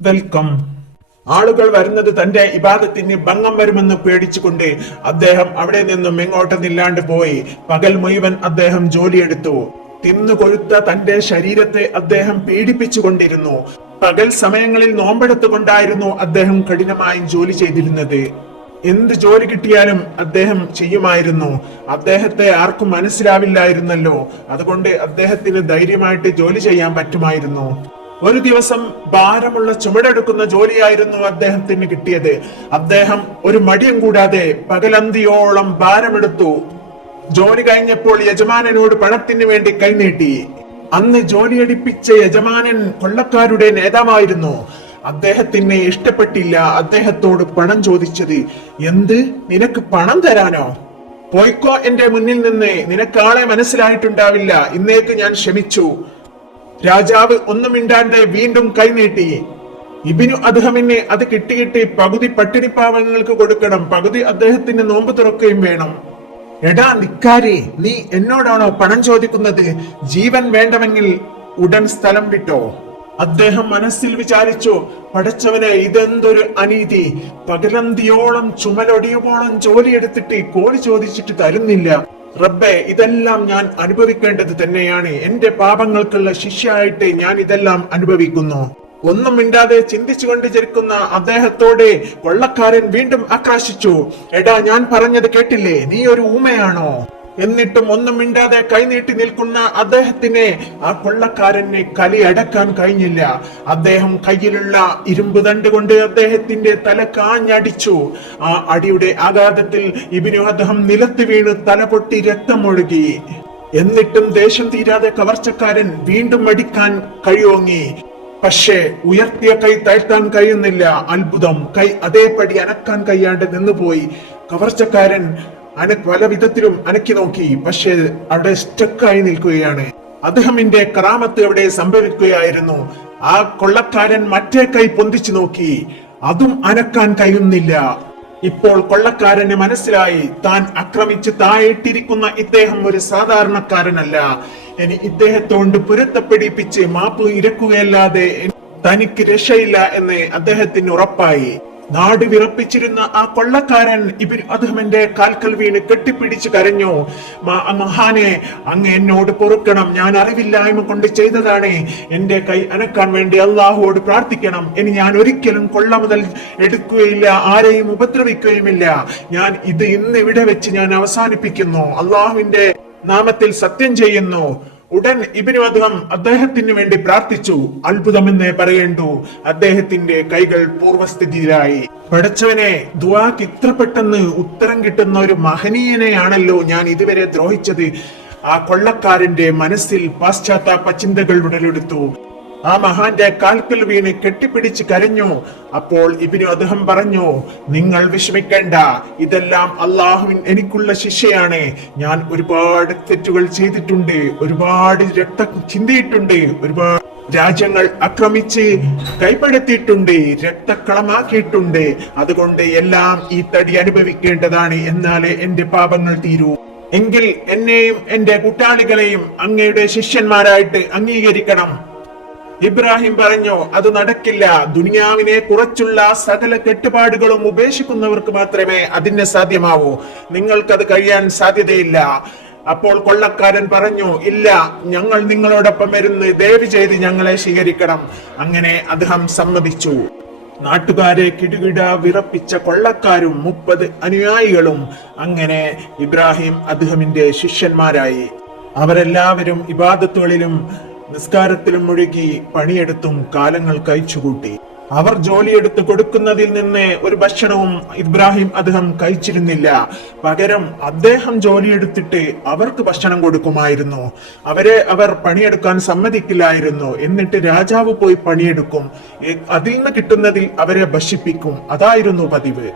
Welcome. ആളുകൾ വരുന്നത് തന്റെ ഇബാദത്തിന് ഭംഗം വരുമെന്ന് പേടിച്ചുകൊണ്ട് അദ്ദേഹം അവിടെ നിന്നും എങ്ങോട്ടെന്നില്ലാണ്ട് പോയി. പകൽ മുഴുവൻ അദ്ദേഹം ജോലിയെടുത്തു. തിന്നുകൊഴുത്ത തന്റെ ശരീരത്തെ അദ്ദേഹം പീഡിപ്പിച്ചുകൊണ്ടിരുന്നു. പകൽ സമയങ്ങളിൽ നോമ്പെടുത്തുകൊണ്ടായിരുന്നു അദ്ദേഹം കഠിനമായും ജോലി ചെയ്തിരുന്നത്. എന്ത് ജോലി കിട്ടിയാലും അദ്ദേഹം ചെയ്യുമായിരുന്നു. അദ്ദേഹത്തെ ആർക്കും മനസ്സിലാവില്ലായിരുന്നല്ലോ. അതുകൊണ്ട് അദ്ദേഹത്തിന് ധൈര്യമായിട്ട് ജോലി ചെയ്യാൻ പറ്റുമായിരുന്നു. ഒരു ദിവസം ഭാരമുള്ള ചുമടെടുക്കുന്ന ജോലിയായിരുന്നു അദ്ദേഹത്തിന് കിട്ടിയത്. അദ്ദേഹം ഒരു മടിയും കൂടാതെ പകലന്തിയോളം ഭാരമെടുത്തു. ജോലി കഴിഞ്ഞപ്പോൾ യജമാനനോട് പണത്തിന് വേണ്ടി കൈനീട്ടി. അന്ന് ജോലിയടിപ്പിച്ച യജമാനൻ കൊള്ളക്കാരുടെ നേതാവായിരുന്നു. അദ്ദേഹത്തിന് ഇഷ്ടപ്പെട്ടില്ല അദ്ദേഹത്തോട് പണം ചോദിച്ചത്. എന്ത്, നിനക്ക് പണം തരാനോ? പോയിക്കോ എന്റെ മുന്നിൽ നിന്ന്, നിനക്കാളെ മനസ്സിലായിട്ടുണ്ടാവില്ല. ഇന്നേക്ക് ഞാൻ ക്ഷമിച്ചു. രാജാവ് ഒന്നും മിണ്ടാണ്ട് വീണ്ടും കൈനീട്ടി. ഇബ്നു അദ്ഹമിന് അത് കിട്ടിയിട്ട് പകുതി പട്ടിണിപ്പാവങ്ങൾക്ക് കൊടുക്കണം, പകുതി അദ്ദേഹത്തിന് നോമ്പ് തുറക്കുകയും വേണം. എടാ നിക്കാരി, നീ എന്നോടാണോ പണം ചോദിക്കുന്നത്? ജീവൻ വേണ്ടമെങ്കിൽ ഉടൻ സ്ഥലം വിട്ടോ. അദ്ദേഹം മനസ്സിൽ വിചാരിച്ചു, പടച്ചവനെ, ഇതെന്തൊരു അനീതി! പകലന്തിയോളം ചുമലൊടിയുവോളം ജോലിയെടുത്തിട്ട് കോടി ചോദിച്ചിട്ട് തരുന്നില്ല. റബ്ബേ, ഇതെല്ലാം ഞാൻ അനുഭവിക്കേണ്ടത് തന്നെയാണ്. എന്റെ പാപങ്ങൾക്കുള്ള ശിക്ഷയായിട്ട് ഞാൻ ഇതെല്ലാം അനുഭവിക്കുന്നു. ഒന്നും മിണ്ടാതെ ചിന്തിച്ചുകൊണ്ട് ചിരിക്കുന്ന അദ്ദേഹത്തോട് കൊള്ളക്കാരൻ വീണ്ടും ആക്രോശിച്ചു. എടാ, ഞാൻ പറഞ്ഞത് കേട്ടില്ലേ? നീ ഒരു ഊമയാണോ? എന്നിട്ടും ഒന്നും മിണ്ടാതെ കൈനീട്ടി നിൽക്കുന്ന അദ്ദേഹത്തിനെ ആ കൊള്ളക്കാരനെ കലി അടക്കാൻ കഴിഞ്ഞില്ല. അദ്ദേഹം കയ്യിലുള്ള ഇരുമ്പ് ദണ്ട് കൊണ്ട് അദ്ദേഹത്തിന്റെ തല കാഞ്ഞടിച്ചു. ആ അടിയുടെ ആഘാതത്തിൽ ഇബ്നു അദ്ഹം നിലത്ത് വീണ് തല പൊട്ടി രക്തമൊഴുകി. എന്നിട്ടും ദേഷ്യം തീരാതെ കവർച്ചക്കാരൻ വീണ്ടും അടിക്കാൻ കഴിയോങ്ങി. പക്ഷേ ഉയർത്തിയ കൈ താഴ്ത്താൻ കഴിയുന്നില്ല. അത്ഭുതം! കൈ അതേപടി അനക്കാൻ കഴിയാണ്ട് നിന്നുപോയി. കവർച്ചക്കാരൻ പല വിധത്തിലും അനക്കി നോക്കി, പക്ഷേ അവിടെ സ്റ്റക്കായി നിൽക്കുകയാണ്. അദ്ദേഹമിന്റെ കറാമത്ത് അവിടെ സംഭവിക്കുകയായിരുന്നു. ആ കൊള്ളക്കാരൻ മറ്റേ കൈ പൊന്തിച്ചു നോക്കി, അതും അനക്കാൻ കഴിയുന്നില്ല. ഇപ്പോൾ കൊള്ളക്കാരന് മനസ്സിലായി, താൻ ആക്രമിച്ച് താഴെയിട്ടിരിക്കുന്ന ഇദ്ദേഹം ഒരു സാധാരണക്കാരനല്ല. ഇനി ഇദ്ദേഹത്തോണ്ട് പുരത്തപ്പെടിപ്പിച്ച് മാപ്പ് ഇരക്കുകയല്ലാതെ തനിക്ക് രക്ഷയില്ല എന്ന് അദ്ദേഹത്തിന് ഉറപ്പായി. നാട് വിറപ്പിച്ചിരുന്ന ആ കൊള്ളക്കാരൻ ഇബ്നു അദ്ഹമിന്റെ കാൽക്കൽ വീണ് കെട്ടിപ്പിടിച്ച് കരഞ്ഞു. മഹാനെ, അങ്ങ് എന്നോട് പൊറുക്കണം. ഞാൻ അറിവില്ലായ്മ കൊണ്ട് ചെയ്തതാണ്. എന്റെ കൈ അനക്കാൻ വേണ്ടി അള്ളാഹുവോട് പ്രാർത്ഥിക്കണം. ഇനി ഞാൻ ഒരിക്കലും കൊള്ള മുതൽ എടുക്കുകയില്ല, ആരെയും ഉപദ്രവിക്കുകയുമില്ല. ഞാൻ ഇത് ഇന്ന് ഇവിടെ വെച്ച് ഞാൻ അവസാനിപ്പിക്കുന്നു. അള്ളാഹുവിന്റെ നാമത്തിൽ സത്യം ചെയ്യുന്നു. ഉടൻ ഇബ്നു അദ്ഹം അദ്ദേഹത്തിന് വേണ്ടി പ്രാർത്ഥിച്ചു. അത്ഭുതമെന്നേ പറയേണ്ടു, അദ്ദേഹത്തിന്റെ കൈകൾ പൂർവ്വസ്ഥിതിയിലായി. പടച്ചവനെ, ദുആക്ക് ഇത്ര പെട്ടെന്ന് ഉത്തരം കിട്ടുന്ന ഒരു മഹനീയനെയാണല്ലോ ഞാൻ ഇതുവരെ ദ്രോഹിച്ചത്. ആ കൊള്ളക്കാരന്റെ മനസ്സിൽ പാശ്ചാത്താപ ചിന്തകൾ ഉടലെടുത്തു. ആ മഹാന്റെ കാൽക്കൽ വീണ് കെട്ടിപ്പിടിച്ച് കരഞ്ഞു. അപ്പോൾ ഇബ്നു അദ്ഹം പറഞ്ഞു, നിങ്ങൾ വിഷമിക്കേണ്ട, ഇതെല്ലാം അള്ളാഹുവിൻ എനിക്കുള്ള ശിക്ഷയാണ്. ഞാൻ ഒരുപാട് തെറ്റുകൾ ചെയ്തിട്ടുണ്ട്, ഒരുപാട് രക്തം ചിന്തിയിട്ടുണ്ട്, ഒരുപാട് രാജ്യങ്ങൾ ആക്രമിച്ച് കൈപ്പെടുത്തിയിട്ടുണ്ട്, രക്തക്കളമാക്കിയിട്ടുണ്ട്. അതുകൊണ്ട് എല്ലാം ഈ തടി അനുഭവിക്കേണ്ടതാണ്. എന്നാലേ എന്റെ പാപങ്ങൾ തീരൂ. എങ്കിൽ എന്നെയും എന്റെ കൂട്ടാളികളെയും അങ്ങയുടെ ശിഷ്യന്മാരായിട്ട് അംഗീകരിക്കണം. ഇബ്രാഹിം പറഞ്ഞു, അത് നടക്കില്ല. ദുനിയാവിനെ കുറച്ചുള്ള സകല കെട്ടുപാടുകളും ഉപേക്ഷിക്കുന്നവർക്ക് മാത്രമേ അതിന് സാധ്യമാവൂ. നിങ്ങൾക്കത് കഴിയാൻ സാധ്യതയില്ല. അപ്പോൾ കൊള്ളക്കാരൻ പറഞ്ഞു, ഇല്ല, ഞങ്ങൾ നിങ്ങളോടൊപ്പം വരുന്ന്, ദയവ് ചെയ്ത് ഞങ്ങളെ സ്വീകരിക്കണം. അങ്ങനെ അദ്ദേഹം സമ്മതിച്ചു. നാട്ടുകാരെ കിടുകിട വിറപ്പിച്ച കൊള്ളക്കാരും 30 അനുയായികളും അങ്ങനെ ഇബ്രാഹിം അദ്ഹമിന്റെ ശിഷ്യന്മാരായി. അവരെല്ലാവരും ഇബാദത്തുകളിലും നിസ്കാരത്തിലും മുഴുകി പണിയെടുത്തും കാലങ്ങൾ കഴിച്ചുകൂട്ടി. അവർ ജോലിയെടുത്ത് കൊടുക്കുന്നതിൽ നിന്ന് ഒരു ഭക്ഷണവും ഇബ്രാഹിം അദ്ഹം കഴിച്ചിരുന്നില്ല. പകരം അദ്ദേഹം ജോലിയെടുത്തിട്ട് അവർക്ക് ഭക്ഷണം കൊടുക്കുമായിരുന്നു. അവർ പണിയെടുക്കാൻ സമ്മതിക്കില്ലായിരുന്നു. എന്നിട്ട് രാജാവ് പോയി പണിയെടുക്കും, അതിൽ നിന്ന് കിട്ടുന്നതിൽ അവരെ ഭക്ഷിപ്പിക്കും. അതായിരുന്നു പതിവ്.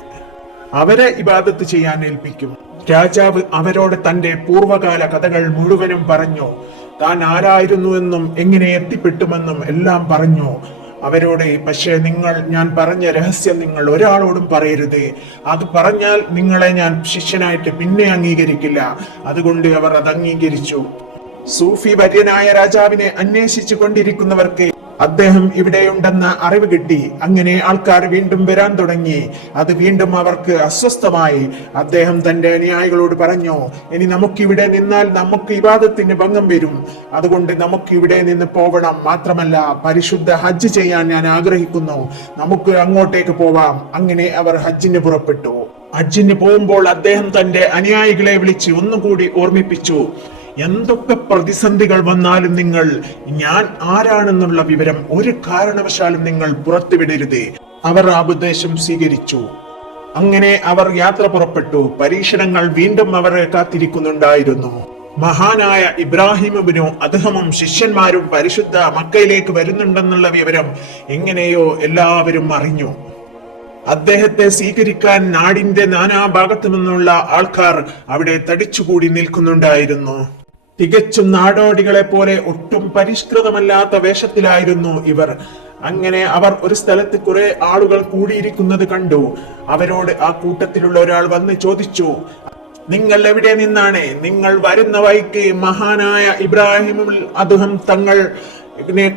അവരെ ഇബാദത്ത് ചെയ്യാൻ ഏൽപ്പിക്കും. രാജാവ് അവരോട് തന്റെ പൂർവകാല കഥകൾ മുഴുവനും പറഞ്ഞു. താൻ ആരായിരുന്നുവെന്നും എങ്ങനെ എത്തിപ്പെട്ടുമെന്നും എല്ലാം പറഞ്ഞു അവരോട്. പക്ഷേ ഞാൻ പറഞ്ഞ രഹസ്യം നിങ്ങൾ ഒരാളോടും പറയരുത്. അത് പറഞ്ഞാൽ നിങ്ങളെ ഞാൻ ശിഷ്യനായിട്ട് പിന്നെ അംഗീകരിക്കില്ല. അതുകൊണ്ട് അവർ അത് അംഗീകരിച്ചു. സൂഫി വര്യനായ രാജാവിനെ അന്വേഷിച്ചു കൊണ്ടിരിക്കുന്നവർക്ക് അദ്ദേഹം ഇവിടെയുണ്ടെന്ന അറിവ് കിട്ടി. അങ്ങനെ ആൾക്കാർ വീണ്ടും വരാൻ തുടങ്ങി. അത് വീണ്ടും അവർക്ക് അസ്വസ്ഥമായി. അദ്ദേഹം തന്റെ അനുയായികളോട് പറഞ്ഞു, ഇനി നമുക്കിവിടെ നിന്നാൽ നമുക്ക് ഇബാദത്തിന് ഭംഗം വരും. അതുകൊണ്ട് നമുക്ക് ഇവിടെ നിന്ന് പോവണം. മാത്രമല്ല പരിശുദ്ധ ഹജ്ജ് ചെയ്യാൻ ഞാൻ ആഗ്രഹിക്കുന്നു. നമുക്ക് അങ്ങോട്ടേക്ക് പോവാം. അങ്ങനെ അവർ ഹജ്ജിന് പുറപ്പെട്ടു. ഹജ്ജിന് പോകുമ്പോൾ അദ്ദേഹം തന്റെ അനുയായികളെ വിളിച്ച് ഒന്നുകൂടി ഓർമ്മിപ്പിച്ചു, എന്തൊക്കെ പ്രതിസന്ധികൾ വന്നാലും നിങ്ങൾ ഞാൻ ആരാണെന്നുള്ള വിവരം ഒരു കാരണവശാലും നിങ്ങൾ പുറത്തുവിടരുത്. അവർ ആ ഉപദേശം സ്വീകരിച്ചു. അങ്ങനെ അവർ യാത്ര പുറപ്പെട്ടു. പരീക്ഷണങ്ങൾ വീണ്ടും അവരെ കാത്തിരിക്കുന്നുണ്ടായിരുന്നു. മഹാനായ ഇബ്രാഹിമിനും അദ്ദേഹവും ശിഷ്യന്മാരും പരിശുദ്ധ മക്കയിലേക്ക് വരുന്നുണ്ടെന്നുള്ള വിവരം എങ്ങനെയോ എല്ലാവരും അറിഞ്ഞു. അദ്ദേഹത്തെ സ്വീകരിക്കാൻ നാടിന്റെ നാനാഭാഗത്തു നിന്നുള്ള ആൾക്കാർ അവിടെ തടിച്ചുകൂടി നിൽക്കുന്നുണ്ടായിരുന്നു. തികച്ചും നാടോടികളെ പോലെ ഒട്ടും പരിഷ്കൃതമല്ലാത്ത വേഷത്തിലായിരുന്നു ഇവർ. അങ്ങനെ അവർ ഒരു സ്ഥലത്ത് കുറെ ആളുകൾ കൂടിയിരിക്കുന്നത് കണ്ടു. അവരോട് ആ കൂട്ടത്തിലുള്ള ഒരാൾ വന്ന് ചോദിച്ചു, നിങ്ങൾ എവിടെ നിന്നാണ്? നിങ്ങൾ വരുന്ന വഴിക്ക് മഹാനായ ഇബ്രാഹിമുൽ അദ്ദേഹം തങ്ങൾ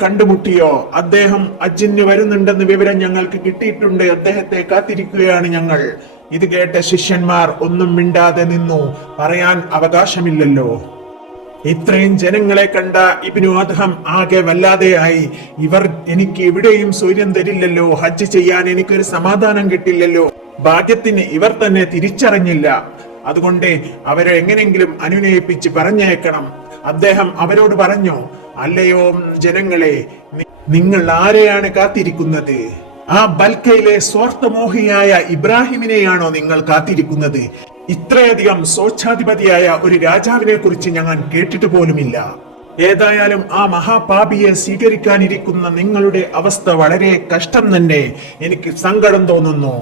കണ്ടുമുട്ടിയോ? അദ്ദേഹം ഹജ്ജിന് വരുന്നുണ്ടെന്ന് വിവരം ഞങ്ങൾക്ക് കിട്ടിയിട്ടുണ്ട്. അദ്ദേഹത്തെ കാത്തിരിക്കുകയാണ് ഞങ്ങൾ. ഇത് കേട്ട ശിഷ്യന്മാർ ഒന്നും മിണ്ടാതെ നിന്നു. പറയാൻ അവകാശമില്ലല്ലോ. ഇത്രയും ജനങ്ങളെ കണ്ട ഇബ്നു അദ്ഹം ആകെ വല്ലാതെയായി. ഇവർ എനിക്ക് എവിടെയും സൂര്യൻ തരില്ലല്ലോ, ഹജ്ജ് ചെയ്യാൻ എനിക്കൊരു സമാധാനം കിട്ടില്ലല്ലോ. ഭാഗ്യത്തിന് ഇവർ തന്നെ തിരിച്ചറിഞ്ഞില്ല. അതുകൊണ്ട് അവരെ എങ്ങനെങ്കിലും അനുനയിപ്പിച്ച് പറഞ്ഞേക്കണം. അദ്ദേഹം അവരോട് പറഞ്ഞു, അല്ലയോ ജനങ്ങളെ, നിങ്ങൾ ആരെയാണ് കാത്തിരിക്കുന്നത്? ആ ബൽക്കയിലെ സ്വാർത്ഥമോഹിയായ ഇബ്രാഹിമിനെയാണോ നിങ്ങൾ കാത്തിരിക്കുന്നത്? ഇത്രയധികം സ്വച്ഛാധിപതിയായ ഒരു രാജാവിനെ കുറിച്ച് ഞാൻ കേട്ടിട്ട് പോലുമില്ല. ഏതായാലും ആ മഹാപാപിയെ സ്വീകരിക്കാനിരിക്കുന്ന നിങ്ങളുടെ അവസ്ഥ വളരെ കഷ്ടം തന്നെ. എനിക്ക് സങ്കടം തോന്നുന്നു.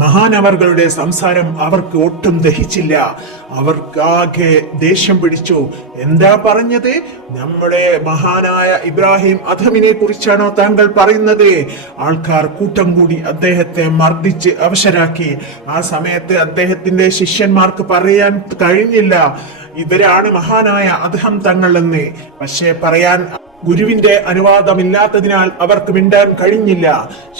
മഹാനവറുകളുടെ സംസാരം അവർക്ക് ഒട്ടും ദഹിച്ചില്ല. അവർക്കാകെ ദേഷ്യം പിടിച്ചു. എന്താ പറഞ്ഞത്? നമ്മുടെ മഹാനായ ഇബ്രാഹിം അദ്ഹമിനെ കുറിച്ചാണോ താങ്കൾ പറയുന്നത്? ആൾക്കാർ കൂട്ടം കൂടി അദ്ദേഹത്തെ മർദ്ദിച്ച് അവശരാക്കി. ആ സമയത്ത് അദ്ദേഹത്തിന്റെ ശിഷ്യന്മാർക്ക് പറയാൻ കഴിഞ്ഞില്ല ഇവരാണ് മഹാനായ അദ്ഹം തങ്ങൾ എന്ന്. പക്ഷേ പറയാൻ ഗുരുവിന്റെ അനുവാദമില്ലാത്തതിനാൽ അവർക്ക് മിണ്ടാൻ കഴിഞ്ഞില്ല.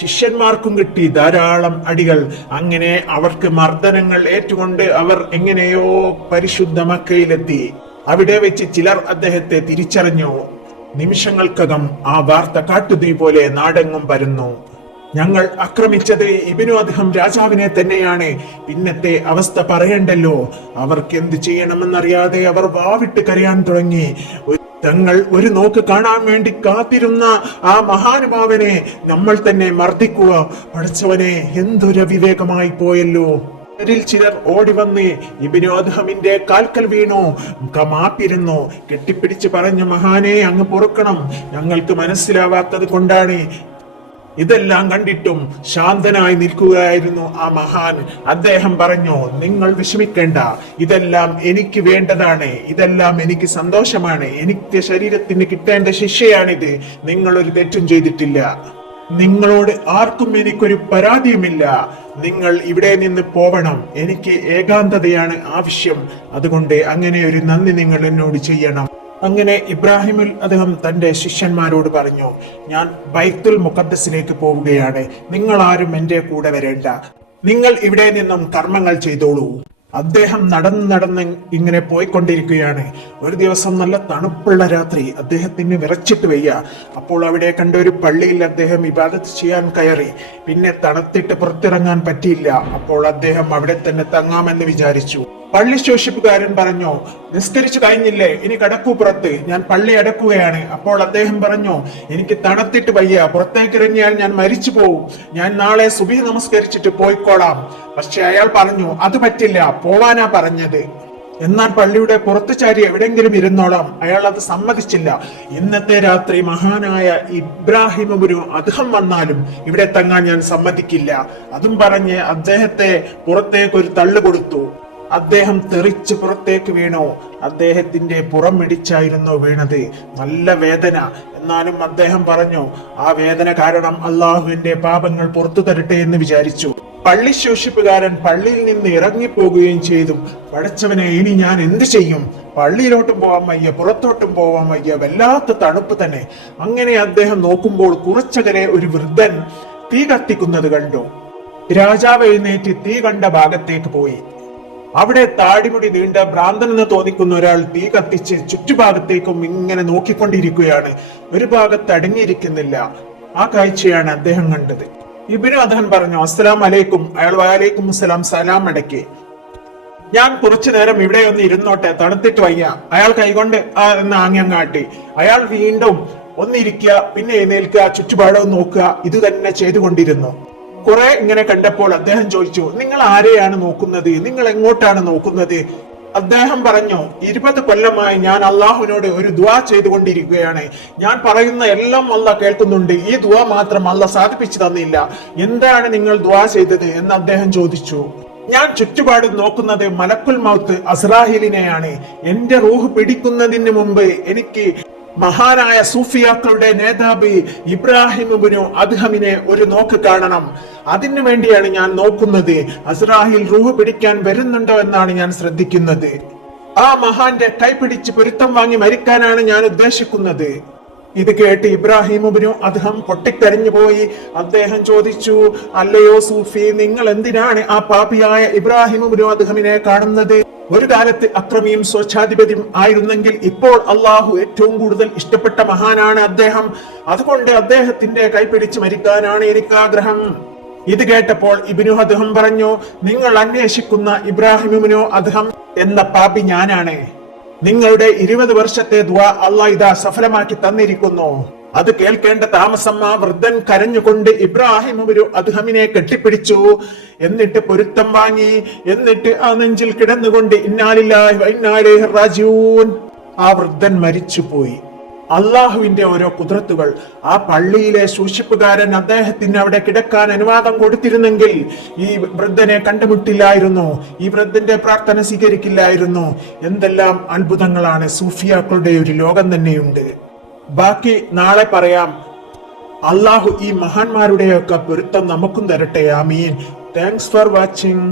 ശിഷ്യന്മാർക്കും കിട്ടി ധാരാളം അടികൾ. അങ്ങനെ അവർക്ക് മർദ്ദനങ്ങൾ ഏറ്റുകൊണ്ട് അവർ എങ്ങനെയോ പരിശുദ്ധ മക്കയിലെത്തി. അവിടെ വെച്ച് ചിലർ അദ്ദേഹത്തെ തിരിച്ചറിഞ്ഞു. നിമിഷങ്ങൾക്കകം ആ വാർത്ത കാട്ടുതീ പോലെ നാടെങ്ങും പരന്നു. ഞങ്ങൾ ആക്രമിച്ചത് ഇബ്നു അദ്ഹം രാജാവിനെ തന്നെയാണ്. പിന്നത്തെ അവസ്ഥ പറയണ്ടല്ലോ. അവർക്ക് എന്ത് ചെയ്യണമെന്നറിയാതെ അവർ വാവിട്ട് കരയാൻ തുടങ്ങി. തങ്ങൾ ഒരു നോക്ക് കാണാൻ വേണ്ടി കാത്തിരുന്ന ആ മഹാനുഭാവനെ നമ്മൾ തന്നെ മർദ്ദിക്കുക. പഠിച്ചവനെ, എന്തൊരു വിവേകമായി പോയല്ലോ. ചിലർ ഓടി വന്ന് ഇബ്നു അദ്ഹമിന്റെ കാൽക്കൽ വീണു, മാപ്പിരുന്നു. കെട്ടിപ്പിടിച്ച് പറഞ്ഞു, മഹാനെ, അങ്ങ് പൊറുക്കണം, ഞങ്ങൾക്ക് മനസ്സിലാവാത്തത് കൊണ്ടാണ്. ഇതെല്ലാം കണ്ടിട്ടും ശാന്തനായി നിൽക്കുകയായിരുന്നു ആ മഹാൻ. അദ്ദേഹം പറഞ്ഞു, നിങ്ങൾ വിഷമിക്കേണ്ട, ഇതെല്ലാം എനിക്ക് വേണ്ടതാണ്, ഇതെല്ലാം എനിക്ക് സന്തോഷമാണ്, എനിക്ക് ശരീരത്തിന് കിട്ടേണ്ട ശിക്ഷയാണിത്. നിങ്ങൾ ഒരു തെറ്റും ചെയ്തിട്ടില്ല. നിങ്ങളോട് ആർക്കും എനിക്കൊരു പരാതിയുമില്ല. നിങ്ങൾ ഇവിടെ നിന്ന് പോവണം. എനിക്ക് ഏകാന്തതയാണ് ആവശ്യം. അതുകൊണ്ട് അങ്ങനെ ഒരു നന്ദി നിങ്ങൾ എന്നോട് ചെയ്യണം. അങ്ങനെ ഇബ്രാഹിമുൽ അദ്ദേഹം തന്റെ ശിഷ്യന്മാരോട് പറഞ്ഞു, ഞാൻ ബൈത്തുൽ മുഖദ്ദസിലേക്ക് പോവുകയാണ്. നിങ്ങൾ ആരും എന്റെ കൂടെ വരേണ്ട. നിങ്ങൾ ഇവിടെ നിന്നും കർമ്മങ്ങൾ ചെയ്തോളൂ. അദ്ദേഹം നടന്ന് ഇങ്ങനെ പോയിക്കൊണ്ടിരിക്കുകയാണ്. ഒരു ദിവസം നല്ല തണുപ്പുള്ള രാത്രി. അദ്ദേഹത്തിന് വിറച്ചിട്ട് വയ്യ. അപ്പോൾ അവിടെ കണ്ട ഒരു പള്ളിയിൽ അദ്ദേഹം ഇബാദത്ത് ചെയ്യാൻ കയറി. പിന്നെ തണുത്തിട്ട് പുറത്തിറങ്ങാൻ പറ്റിയില്ല. അപ്പോൾ അദ്ദേഹം അവിടെ തന്നെ തങ്ങാമെന്ന് വിചാരിച്ചു. പള്ളി ശോഷിപ്പുകാരൻ പറഞ്ഞു, നിസ്കരിച്ചു കഴിഞ്ഞില്ലേ, ഇനി കടക്കൂ പുറത്ത്, ഞാൻ പള്ളി അടക്കുകയാണ്. അപ്പോൾ അദ്ദേഹം പറഞ്ഞു, എനിക്ക് തണുത്തിട്ട് വയ്യ, പുറത്തേക്ക് ഇറങ്ങിയാൽ ഞാൻ മരിച്ചു പോവും. ഞാൻ നാളെ സുബഹി നമസ്കരിച്ചിട്ട് പോയിക്കോളാം. പക്ഷെ അയാൾ പറഞ്ഞു, അത് പറ്റില്ല, പോവാനാ പറഞ്ഞത്. എന്നാൽ പള്ളിയുടെ പുറത്തു ചാരി എവിടെങ്കിലും ഇരുന്നോളാം. അയാൾ അത് സമ്മതിച്ചില്ല. ഇന്നത്തെ രാത്രി മഹാനായ ഇബ്രാഹിമുൽ അദ്ഹം വന്നാലും ഇവിടെ തങ്ങാൻ ഞാൻ സമ്മതിക്കില്ല. അതും പറഞ്ഞ് അദ്ദേഹത്തെ പുറത്തേക്ക് ഒരു തള്ളു കൊടുത്തു. അദ്ദേഹം തെറിച്ച് പുറത്തേക്ക് വീണു. അദ്ദേഹത്തിന്റെ പുറം ഇടിച്ചായിരുന്നു വീണത്. നല്ല വേദന. എന്നാലും അദ്ദേഹം പറഞ്ഞു, ആ വേദന കാരണം അള്ളാഹുവിന്റെ പാപങ്ങൾ പുറത്തു തരട്ടെ എന്ന് വിചാരിച്ചു. പള്ളി ശൂഷിപ്പുകാരൻ പള്ളിയിൽ നിന്ന് ഇറങ്ങിപ്പോകുകയും ചെയ്തു. പടച്ചവനെ, ഇനി ഞാൻ എന്ത് ചെയ്യും? പള്ളിയിലോട്ടും പോവാൻ വയ്യ, പുറത്തോട്ടും പോവാൻ വയ്യ, വല്ലാത്ത തണുപ്പ് തന്നെ. അങ്ങനെ അദ്ദേഹം നോക്കുമ്പോൾ കുറച്ചകലെ ഒരു വൃദ്ധൻ തീ കത്തിക്കുന്നത് കണ്ടു. രാജാവ് എഴുന്നേറ്റ് തീ കണ്ട ഭാഗത്തേക്ക് പോയി. അവിടെ താടിമുടി നീണ്ട ഭ്രാന്തനെന്ന് തോന്നിക്കുന്ന ഒരാൾ തീ കത്തിച്ച് ചുറ്റുഭാഗത്തേക്കും ഇങ്ങനെ നോക്കിക്കൊണ്ടിരിക്കുകയാണ്. ഒരു ഭാഗത്ത് അടങ്ങിയിരിക്കുന്നില്ല. ആ കാഴ്ചയാണ് അദ്ദേഹം കണ്ടത്. ഇബ്നു അദ്ഹം പറഞ്ഞു, അസ്സലാം അലൈക്കും. അയാൾ വഅലൈക്കും അസ്സലാം സലാം അടക്കി. ഞാൻ കുറച്ചു നേരം ഇവിടെ ഒന്ന് ഇരുന്നോട്ടെ, തണുത്തിട്ട് വയ്യ. അയാൾ കൈകൊണ്ട് എന്ന് ആംഗ്യം കാട്ടി. അയാൾ വീണ്ടും ഒന്നിരിക്കുക, പിന്നെ എഴുന്നേൽക്കുക, ചുറ്റുപാടും നോക്കുക, ഇത് തന്നെ ചെയ്തുകൊണ്ടിരുന്നു. കുറെ ഇങ്ങനെ കണ്ടപ്പോൾ അദ്ദേഹം ചോദിച്ചു, നിങ്ങൾ ആരെയാണ് നോക്കുന്നത്? നിങ്ങൾ എങ്ങോട്ടാണ് നോക്കുന്നത്? അദ്ദേഹം പറഞ്ഞു, 20 കൊല്ലമായി ഞാൻ അള്ളാഹുവിനോട് ഒരു ദുആ ചെയ്തുകൊണ്ടിരിക്കുകയാണ്. ഞാൻ പറയുന്ന എല്ലാം അള്ളാഹ് കേൾക്കുന്നുണ്ട്. ഈ ദുആ മാത്രം അള്ളാഹ് സാധിപ്പിച്ചു തന്നില്ല. എന്താണ് നിങ്ങൾ ദുആ ചെയ്തത് എന്ന് അദ്ദേഹം ചോദിച്ചു. ഞാൻ ചുറ്റുപാട് നോക്കുന്നത് മലക്കുൽ മൗത്ത് അസ്രാഹീലിനെയാണ്. എന്റെ റൂഹ് പിടിക്കുന്നതിന് മുമ്പ് എനിക്ക് മഹാനായ സൂഫിയാക്കളുടെ നേതാവ് ഇബ്രാഹിം ഇബ്നു അദ്ഹമിനെ ഒരു നോക്ക് കാണണം. അതിനു വേണ്ടിയാണ് ഞാൻ നോക്കുന്നത്. അസ്രാഹീൽ റൂഹ് പിടിക്കാൻ വരുന്നുണ്ടോ എന്നാണ് ഞാൻ ശ്രദ്ധിക്കുന്നത്. ആ മഹാന്റെ കൈപിടിച്ച് പൊരുത്തം വാങ്ങി മരിക്കാനാണ് ഞാൻ ഉദ്ദേശിക്കുന്നത്. ഇത് കേട്ട് ഇബ്രാഹിം ഇബ്നു അദ്ഹം പൊട്ടിക്കരഞ്ഞു പോയി. അദ്ദേഹം ചോദിച്ചു, അല്ലയോ സൂഫി, നിങ്ങൾ എന്തിനാണ് ആ പാപിയായ ഇബ്രാഹിം ഇബ്നു അദ്ഹമിനെ കാണുന്നത്? ഒരു കാലത്ത് അക്രമിയും സ്വച്ഛാധിപതിയും ആയിരുന്നെങ്കിൽ ഇപ്പോൾ അള്ളാഹു ഏറ്റവും കൂടുതൽ ഇഷ്ടപ്പെട്ട മഹാനാണ് അദ്ദേഹം. അതുകൊണ്ട് അദ്ദേഹത്തിന്റെ കൈപിടിച്ച് മരിക്കാനാണ് എനിക്ക് ആഗ്രഹം. ഇത് കേട്ടപ്പോൾ ഇബ്നു അദ്ഹം പറഞ്ഞു, നിങ്ങൾ അന്വേഷിക്കുന്ന ഇബ്രാഹിം ഇബ്നു അദ്ഹം എന്ന പാപി ഞാനാണ്. നിങ്ങളുടെ 20 വർഷത്തെ ദുആ അള്ളാഹ് ഇതാ സഫലമാക്കി തന്നിരിക്കുന്നു. അത് കേൾക്കേണ്ട താമസം ആ വൃദ്ധൻ കരഞ്ഞുകൊണ്ട് ഇബ്രാഹിം ഇബ്നു അദ്ഹമിനെ കെട്ടിപ്പിടിച്ചു. എന്നിട്ട് പൊരുത്തം വാങ്ങി. എന്നിട്ട് ആ നെഞ്ചിൽ കിടന്നുകൊണ്ട് ഇന്നാലില്ലാഹി വ ഇന്നാ ഇലൈഹി റാജിഊൻ. ആ വൃദ്ധൻ മരിച്ചുപോയി. അള്ളാഹുവിന്റെ ഓരോ കുദ്റത്തുകൾ. ആ പള്ളിയിലെ സൂക്ഷിപ്പുകാരൻ അദ്ദേഹത്തിന് അവിടെ കിടക്കാൻ അനുവാദം കൊടുത്തിരുന്നെങ്കിൽ ഈ വൃദ്ധനെ കണ്ടുമുട്ടില്ലായിരുന്നു, ഈ വൃദ്ധന്റെ പ്രാർത്ഥന സ്വീകരിക്കില്ലായിരുന്നു. എന്തെല്ലാം അത്ഭുതങ്ങളാണ്! സൂഫിയാക്കളുടെ ഒരു ലോകം തന്നെയുണ്ട്. ബാക്കി നാളെ പറയാം. അള്ളാഹു ഈ മഹാന്മാരുടെയൊക്കെ പൊരുത്തം നമുക്കും തരട്ടെ. ആമീൻ. Thanks for watching.